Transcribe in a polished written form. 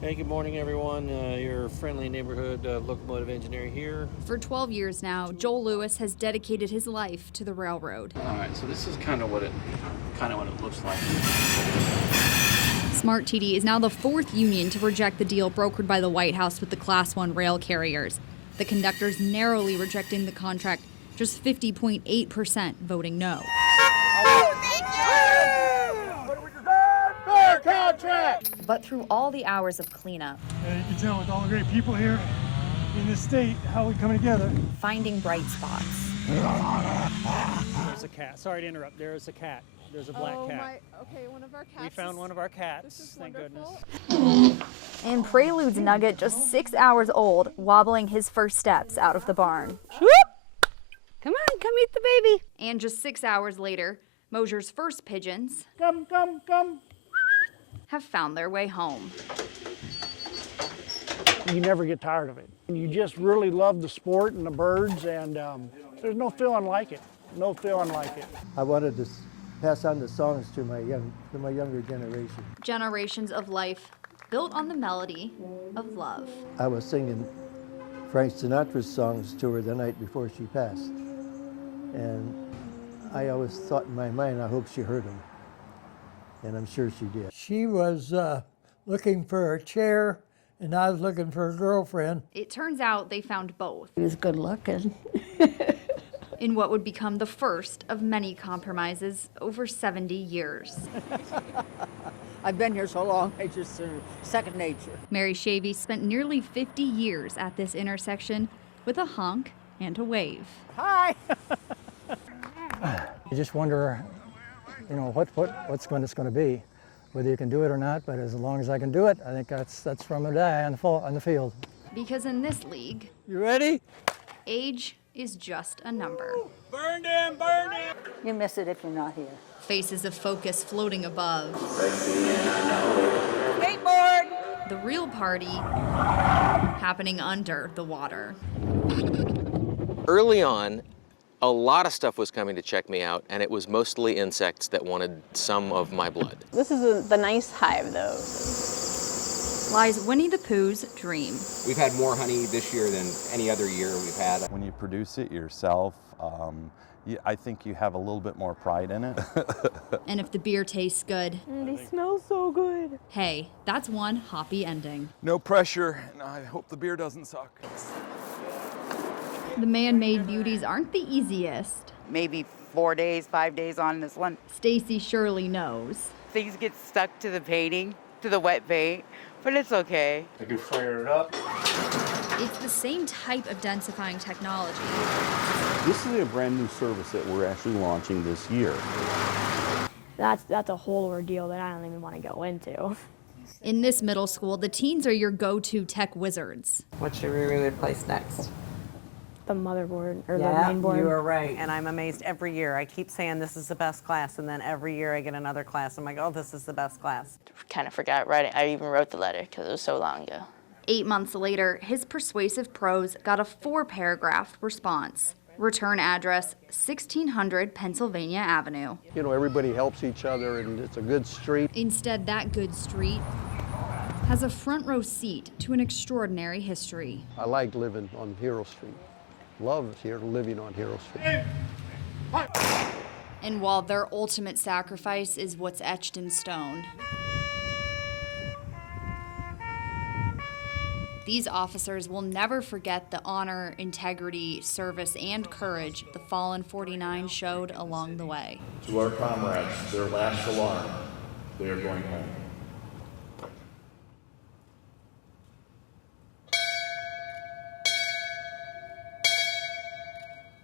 Hey, good morning, everyone. Your friendly neighborhood locomotive engineer here. For 12 years now, Joel Lewis has dedicated his life to the railroad. All right, so this is kind of what it looks like. Smart TD is now the fourth union to reject the deal brokered by the White House with the Class 1 rail carriers. The conductors narrowly rejecting the contract, just 50.8% voting no. Fair contract! But through all the hours of cleanup, You can tell with all the great people here in this state how we're coming together. finding bright spots, There's a cat. Sorry to interrupt. There is a cat. There's a black cat. Okay, one of our cats. We found one of our cats. This is Thank wonderful. goodness. and Prelude's Nugget, just 6 hours old, wobbling his first steps out of the barn. Come on, come eat the baby. And just 6 hours later, Mosier's first pigeons Come. have found their way home. You never get tired of it. And you just really love the sport and the birds, and there's no feeling like it. No feeling like it. I wanted to pass on the songs to my younger generation. Generations of life built on the melody of love. I was singing Frank Sinatra's songs to her the night before she passed. And I always thought in my mind, I hope she heard them. And I'm sure she did. She was looking for a chair, and I was looking for a girlfriend. It turns out they found both He was good looking. in what would become the first of many compromises over 70 years. I've been here so long, it's just second nature. Mary Shavy spent nearly 50 years at this intersection with a honk and a wave. Hi! You just wonder, what's going to be, whether you can do it or not. But as long as I can do it, I think that's from a die on the field. Because in this league, You ready? age is just a number. Burned him, burned him! You miss it if you're not here. Faces of focus floating above. Skateboard! The real party happening under the water. Early on, a lot of stuff was coming to check me out, and it was mostly insects that wanted some of my blood. This is the nice hive, though. Lies Winnie the Pooh's dream. We've had more honey this year than any other year we've had. When you produce it yourself, I think you have a little bit more pride in it. And if the beer tastes good, They smell so good. hey, that's one hoppy ending. No pressure, and I hope the beer doesn't suck. The man-made beauties aren't the easiest. Maybe 4 days, 5 days on this one. Stacy Shirley knows. Things get stuck to the painting, to the wet paint, but it's okay. I can fire it up. It's the same type of densifying technology. This is a brand new service that we're actually launching this year. That's a whole ordeal that I don't even want to go into. In this middle school, the teens are your go-to tech wizards. What should we replace next? The motherboard, or the main board. You are right. And I'm amazed every year. I keep saying this is the best class, and then every year I get another class. I'm like, oh, this is the best class. Kind of forgot writing. I even wrote the letter because it was so long ago. 8 months later, his persuasive prose got a 4-paragraph response. Return address, 1600 Pennsylvania Avenue. Everybody helps each other, and it's a good street. Instead, that good street has a front row seat to an extraordinary history. I like living on Hero Street. Love here living on Hero Street. And while their ultimate sacrifice is what's etched in stone, these officers will never forget the honor, integrity, service, and courage the fallen 49 showed along the way. To our comrades, their last alarm, they are going home.